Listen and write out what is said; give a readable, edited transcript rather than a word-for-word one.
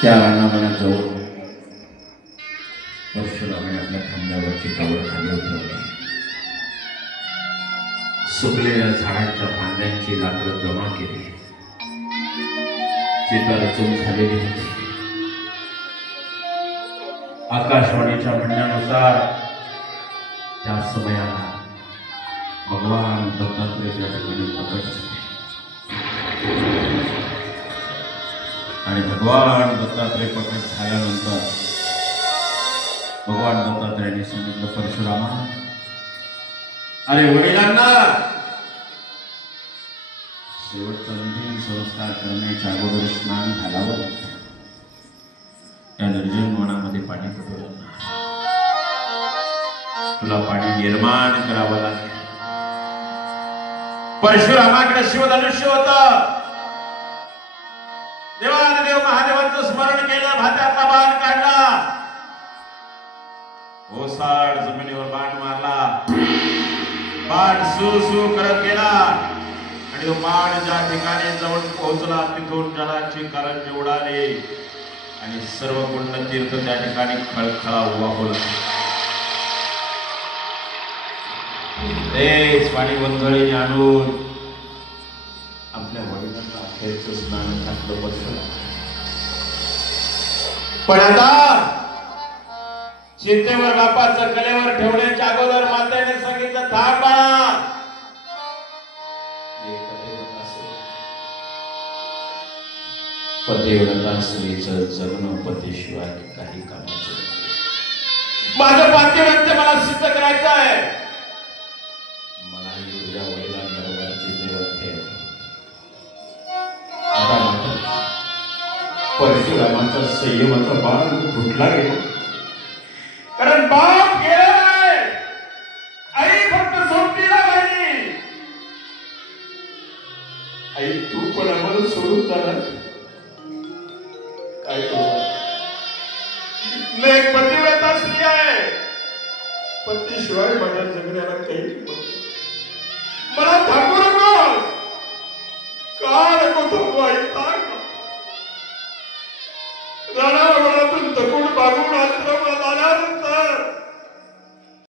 त्या रानावनात जाऊन परशुरामाने आपल्या खांद्यावरची कवर खाली उतरवली. सुकलेल्या झाडांच्या फांद्यांची लाकडं जमा केली. चिता रचून झालेली होती. आकाशवाणीच्या म्हणण्यानुसार त्या समयाला भगवान दत्तात्रय त्या ठिकाणी प्रकट झाले आणि भगवान दत्तात्रय प्रकट झाल्यानंतर भगवान दत्तात्रयाने सांगितलं, परशुरामा, अरे वडिलांना शेवटचा अंतिम संस्कार करण्याच्या अगोदर स्नान घालावं लागतं. त्या निर्जन वनामध्ये पाणी कुठं जाणार? तुला पाणी निर्माण करावं लागेल. परशुरामाकडे शिवधनुष्य होत. देवादेव महादेवांचं स्मरण केलं, भात्यातला बाण काढला, ओसाड जमिनीवर बाण मारला. बाण सु करत गेला आणि तो बाण ज्या ठिकाणी जवळ पोहोचला तिथून जलाची करंज उडाली आणि सर्व कुंड तीर्थ त्या ठिकाणी खळखळा वाहू लागला. तेच पाणी गोंधळीने आणून आपल्या वडिलांना अखेरचं स्नान घातलं बसलं. पण आता चिंतेवर बापाचं कलेवर ठेवण्याच्या अगोदर मातेने सांगितलं, थांबा. पतिव्रता स्त्रीचं जगणं पतीशिवाय काही कामाचं नाही. माझं पातिव्रत्य मला सिद्ध करायचं आहे. मलाही तुझ्या वडिलांबरोबरची देवत ठेव. आता मात्र परशुरामाचा संयमाचा बाण फुटला गेला. कारण बाप गेला नाही, आई फक्त सोबतीला राहिली. आई, तू पण आम्हाला सोडून जाणार काय करू? मी एक पतिव्रता स्त्री आहे. पतीशिवाय माझ्या जगण्याला काही